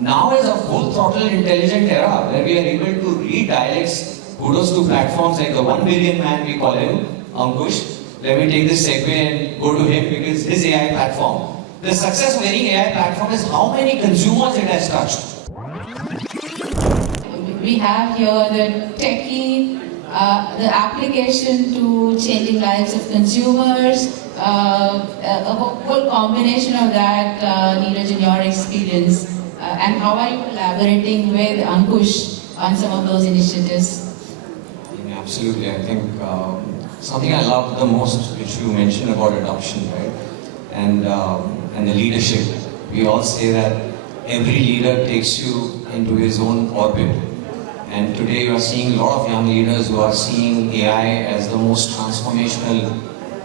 now is a full throttle intelligent era where we are able to read dialects. Kudos to platforms like the 1 billion man we call him, Ankush. Let me take this segue and go to him because his AI platform. The success of any AI platform is how many consumers it has touched. We have here the techie, the application to changing lives of consumers, a whole combination of that, Neeraj, in your experience. And how are you collaborating with Ankush on some of those initiatives? Absolutely, I think something I love the most, which you mentioned about adoption, right? And the leadership. We all say that every leader takes you into his own orbit. And today you are seeing a lot of young leaders who are seeing AI as the most transformational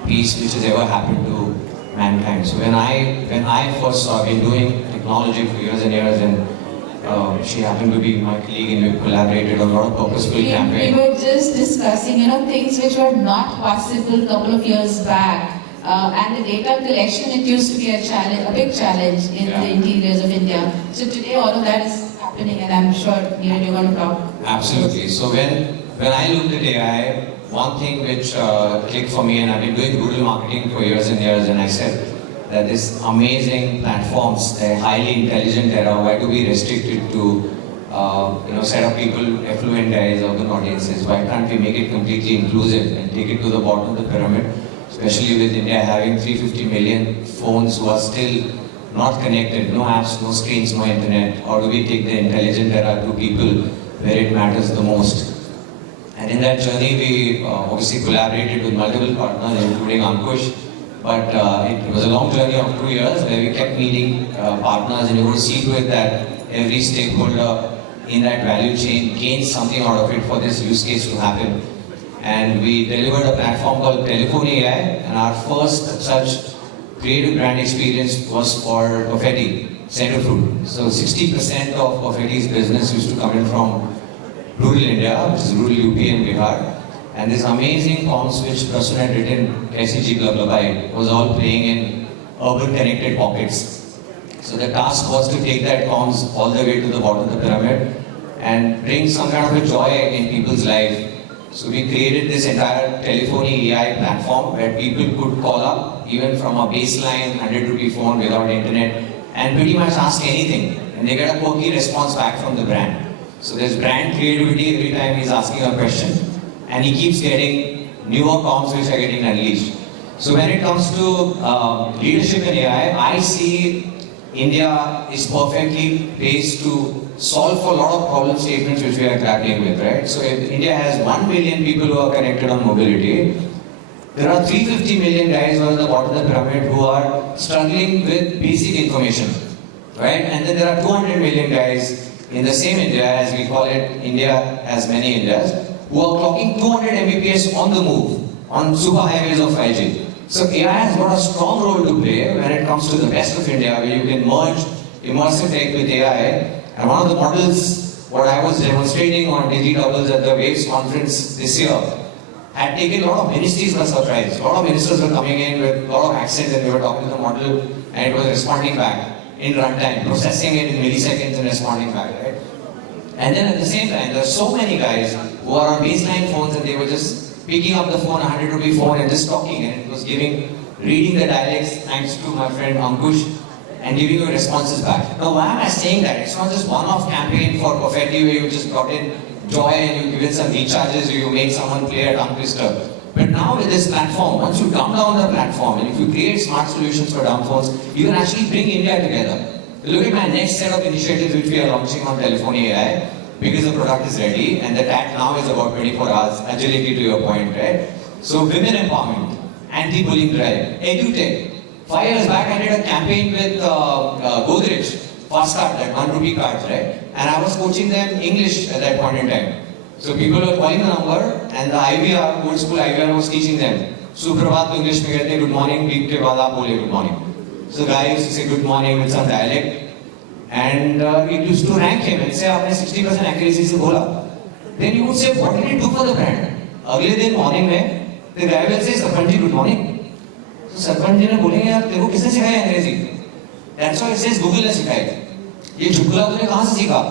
piece which has ever happened to mankind. So when I first saw, I've been doing technology for years and years, and she happened to be my colleague, and we collaborated on a lot of purposeful campaigns. We were just discussing, things which were not possible a couple of years back. And the data collection, it used to be a challenge, a big challenge in the interiors of India. So today all of that is happening, and I'm sure you're going to talk. Absolutely. So when I looked at AI, one thing which clicked for me, and I've been doing rural marketing for years and years, and I said that this amazing platforms, a highly intelligent era, why do we restrict it to set of people, affluent guys, urban audiences? Why can't we make it completely inclusive and take it to the bottom of the pyramid? Especially with India having 350 million phones who are still not connected, no apps, no screens, no internet. How do we take the intelligent era to people where it matters the most? And in that journey, we obviously collaborated with multiple partners, including Ankush. But it was a long journey of 2 years where we kept meeting partners, and you would see to it that every stakeholder in that value chain gains something out of it for this use case to happen. And we delivered a platform called Telephone AI, and our first such creative brand experience was for Perfetti, center fruit. So 60% of Perfetti's business used to come in from rural India, which is rural UP and Bihar. And this amazing comms which Prasun had written, KCG Blablabai, was all playing in urban connected pockets. So the task was to take that comms all the way to the bottom of the pyramid and bring some kind of a joy in people's life. So we created this entire telephony AI platform where people could call up even from a baseline 100 rupee phone without internet and pretty much ask anything, and they get a quirky response back from the brand. So there's brand creativity every time he's asking a question, and he keeps getting newer comms which are getting unleashed. So when it comes to leadership in AI, I see India is perfectly placed to solve for a lot of problem statements which we are grappling with, right? So if India has 1 billion people who are connected on mobility, there are 350 million guys who are at the bottom of the pyramid who are struggling with basic information, right? And then there are 200 million guys in the same India, as we call it, India has many Indias, who are clocking 200 Mbps on the move, on super highways of 5G. So AI has got a strong role to play when it comes to the best of India, where you can merge immersive tech with AI. And one of the models, what I was demonstrating on DigiDoubles at the Waves conference this year, had taken a lot of ministries by surprise. A lot of ministers were coming in with a lot of accents, and we were talking to the model, and it was responding back in runtime, processing it in milliseconds and responding back, right? And then at the same time, there are so many guys who are on baseline phones, and they were just picking up the phone, 100 rupee phone, and just talking, and it was reading the dialects, thanks to my friend Ankush, and giving you responses back. Now, why am I saying that? It's not just one-off campaign for Perfetti where you just brought in joy and you give it some recharges, or you make someone play a tongue twister. But now with this platform, once you dumb down the platform and if you create smart solutions for dumb phones, you can actually bring India together. Look at my next set of initiatives which we are launching on Telephony AI, because the product is ready and the tag now is about 24 hours, agility to your point, right? So women empowerment, anti-bullying drive, edutech. 5 years back I did a campaign with Godrej, Fast Card, that 1 rupee cards, right? And I was coaching them English at that point in time. So people were calling the number and the IVR, old school IVR was teaching them. Suprabhat to English mein kehte good morning, beep ke baad aap bole good morning. So the guy used to say good morning with some dialect. And it used to rank him and say, आपने 60% accuracy से बोला. Then you would say, what did it do for the brand? अगले दिन morning में, the guy will say, sarpanch ji good morning. So sarpanch ji ने बोलेंगे यार तेरे को किसने सिखाया अंग्रेजी? That's why it says Google ने सिखाया. ये चुटकुला तूने कहाँ से सीखा?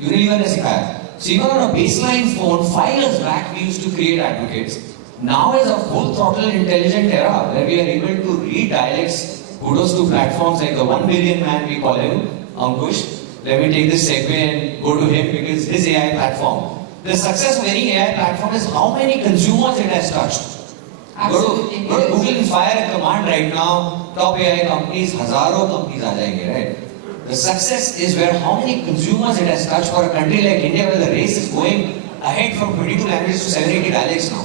यूनिलीवर ने सिखाया. So even on a baseline phone, 5 years back we used to create advocates. Now is a full throttle intelligent era where we are able to read dialects. Kudos to platforms like the 1 billion man we call him, Ankush. Let me take this segue and go to him because his AI platform. The success of any AI platform is how many consumers it has touched. Absolutely. Go to Google and fire a command right now. Top AI companies, हजारों companies आ जाएंगे, right? The success is where how many consumers it has touched for a country like India where the race is going ahead from 22 languages to 780 dialects now.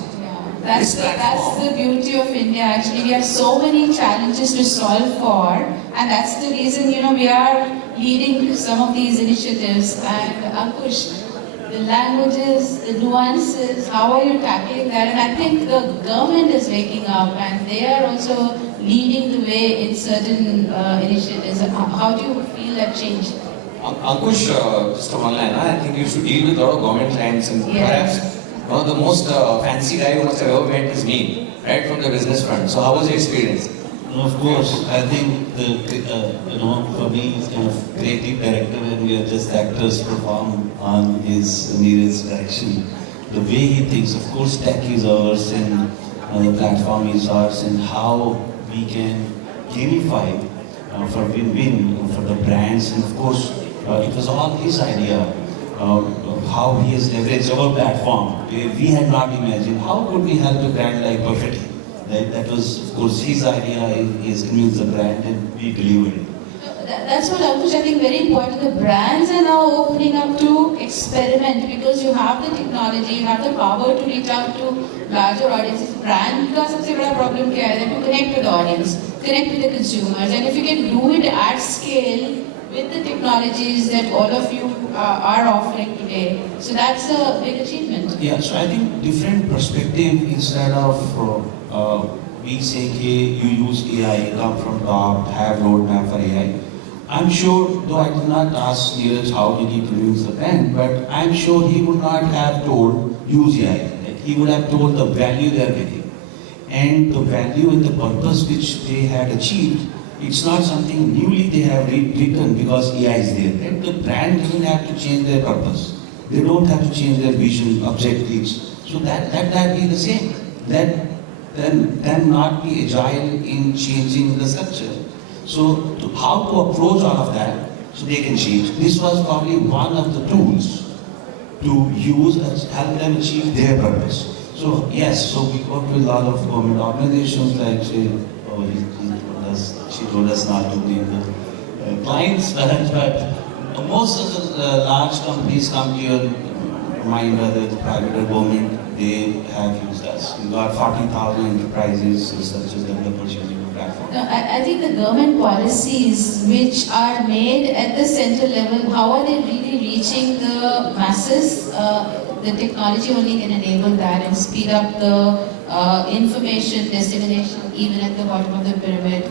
That's the beauty of India. Actually, we have so many challenges to solve for, and that's the reason we are leading some of these initiatives. And Ankush, the languages, the nuances, how are you tackling that? And I think the government is waking up, and they are also leading the way in certain initiatives. How do you feel that change? Ankush, just one line. I think you should deal with a lot of government clients, and perhaps one of the most fancy guy who must have ever met is me, right from the business front. So how was your experience? Of course, I think for me it's kind of creative director when we are just actors perform on Neeraj's direction. The way he thinks, of course, tech is ours and the platform is ours, and how we can gamify for win-win for the brands, and of course it was all his idea. How he has leveraged our platform. We had not imagined how could we help a brand like Perfectly. Right? That was, of course, his idea. He has convinced the brand, and we delivered it. That's what Ankush, I think very important. The brands are now opening up to experiment because you have the technology, you have the power to reach out to larger audiences. Brand का सबसे बड़ा problem क्या है? That to connect with the audience, connect with the consumers, and if you can do it at scale with the technologies that all of you are offering today, so that's a big achievement. Yeah, so I think different perspective instead of we say, hey, you use AI, come from top, have roadmap for AI. I'm sure, though I did not ask Neeraj how did he convince the brand, but I'm sure he would not have told use AI. Right? He would have told the value they are getting, and the value and the purpose which they had achieved. It's not something newly they have written because AI is there. And the brand doesn't have to change their purpose. They don't have to change their vision, objectives. So that be the same. Then not be agile in changing the structure. So how to approach all of that so they can change. This was probably one of the tools to use and help them achieve their purpose. So yes, so we work with a lot of government organizations like she told us not to name the clients, but most of the large companies come here, mind whether it's private or government, they have used us. We got 40,000 enterprises, such as developers using the platform. No, I think the government policies which are made at the center level, how are they really reaching the masses? The technology only can enable that and speed up the information dissemination even at the bottom of the pyramid.